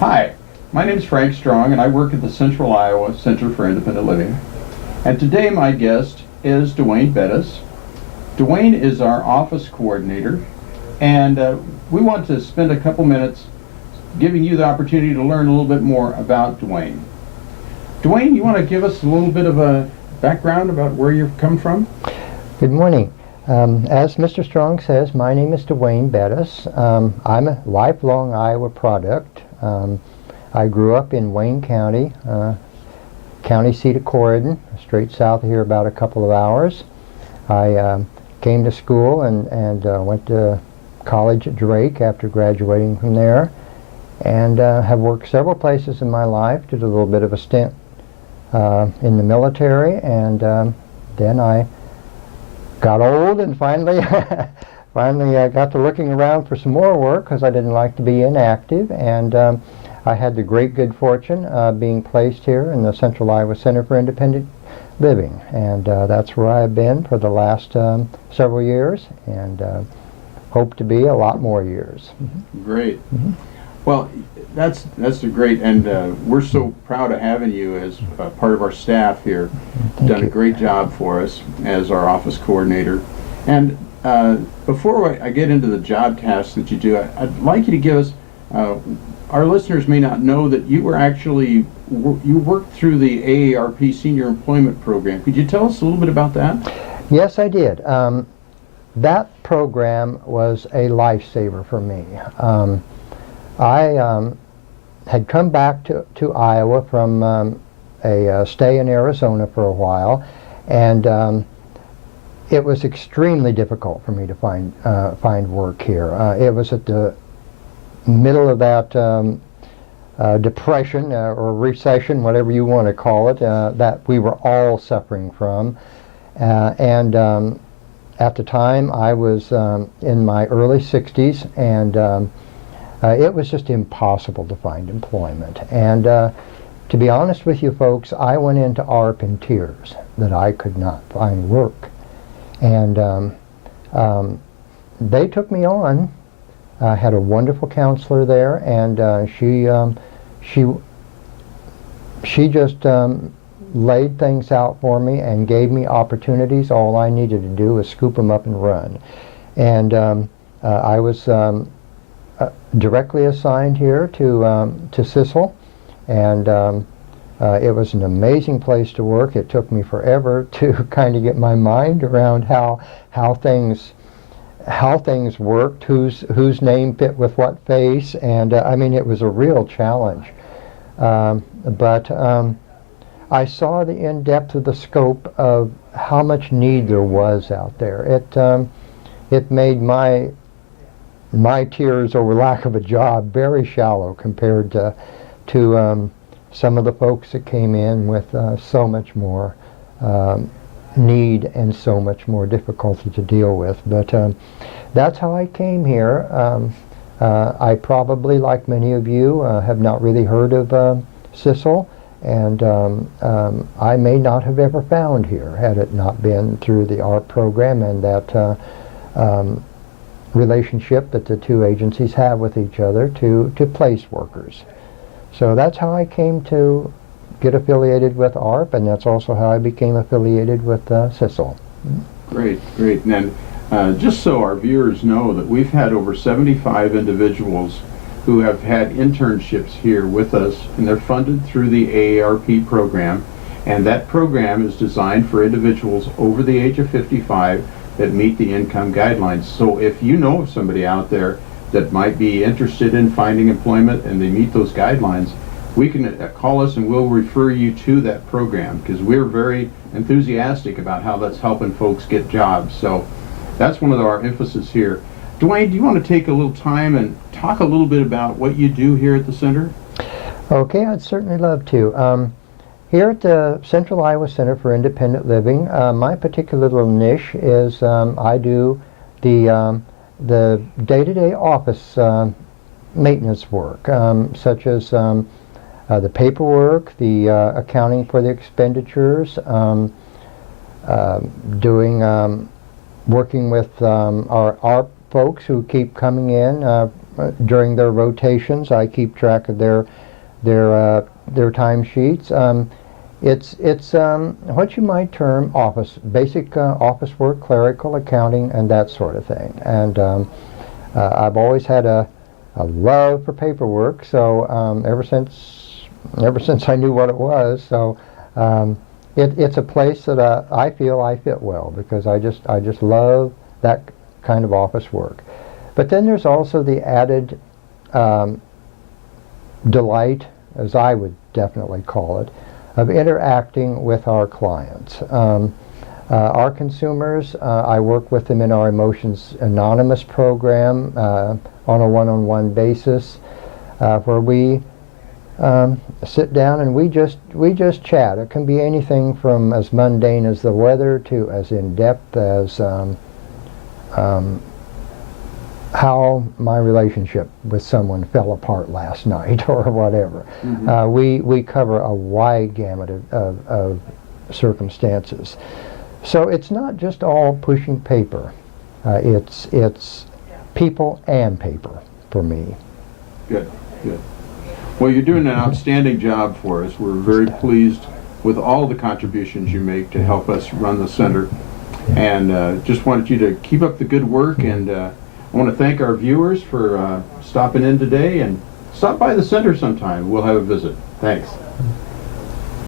Hi, my name is Frank Strong and I work at the Central Iowa Center for Independent Living. And today my guest is Duane Bettis. Duane is our office coordinator, and we want to spend a couple minutes giving you the opportunity to learn a little bit more about Duane. Duane, you want to give us a little bit of a background about where you've come from? Good morning. As Mr. Strong says, my name is Duane Bettis. I'm a lifelong Iowa product. I grew up in Wayne County, county seat of Corydon, straight south of here about a couple of hours. I came to school and went to college at Drake after graduating from there, and have worked several places in my life. Did a little bit of a stint in the military, and then I got old and finally got to looking around for some more work because I didn't like to be inactive, and I had the great good fortune being placed here in the Central Iowa Center for Independent Living, and that's where I've been for the last several years, and hope to be a lot more years. Great. Well, that's great, and we're so proud of having you as part of our staff here. Thank Done a you. great job for us as our office coordinator. And before I get into the job tasks that you do, I'd like you to give us, our listeners may not know that you were actually, you worked through the AARP Senior Employment Program. Could you tell us a little bit about that? Yes, I did. That program was a lifesaver for me. I had come back to Iowa from a stay in Arizona for a while, and it was extremely difficult for me to find work here. It was at the middle of that depression or recession, whatever you want to call it, that we were all suffering from, and at the time I was in my early 60s, and it was just impossible to find employment. And to be honest with you folks, I went into ARP in tears that I could not find work. And they took me on. I had a wonderful counselor there, and she just laid things out for me and gave me opportunities. All I needed to do was scoop them up and run. And I was directly assigned here to Sissel, and it was an amazing place to work. It took me forever to kind of get my mind around how things worked, whose name fit with what face, and I mean, it was a real challenge. But I saw the in-depth of the scope of how much need there was out there. It made my tears over lack of a job very shallow compared to some of the folks that came in with so much more need and so much more difficulty to deal with. But that's how I came here. I probably, like many of you, have not really heard of Sissel, and I may not have ever found here had it not been through the ARP program and that relationship that the two agencies have with each other to place workers. So that's how I came to get affiliated with ARP, and that's also how I became affiliated with Sissel. Great, great. And just so our viewers know that we've had over 75 individuals who have had internships here with us, and they're funded through the AARP program, and that program is designed for individuals over the age of 55 that meet the income guidelines. So if you know of somebody out there that might be interested in finding employment and they meet those guidelines, we can call us and we'll refer you to that program, because we're very enthusiastic about how that's helping folks get jobs. So that's one of our emphasis here. Duane, do you want to take a little time and talk a little bit about what you do here at the center? Okay, I'd certainly love to. Here at the Central Iowa Center for Independent Living, my particular little niche is I do the day-to-day office maintenance work, such as the paperwork, the accounting for the expenditures, working with our folks who keep coming in during their rotations. I keep track of their timesheets. It's what you might term basic office work, clerical, accounting, and that sort of thing. And I've always had a love for paperwork, so ever since I knew what it was. So it's a place that I feel I fit well, because I just love that kind of office work. But then there's also the added delight, as I would definitely call it, of interacting with our clients. Our consumers, I work with them in our Emotions Anonymous program on a one-on-one basis, where we sit down and we just chat. It can be anything from as mundane as the weather to as in-depth as how my relationship with someone fell apart last night or whatever. Mm-hmm. We cover a wide gamut of circumstances. So it's not just all pushing paper. It's people and paper for me. Good, good. Well, you're doing an outstanding job for us. We're very pleased with all the contributions you make to help us run the center. And just wanted you to keep up the good work, and I want to thank our viewers for stopping in today, and stop by the center sometime. We'll have a visit. Thanks.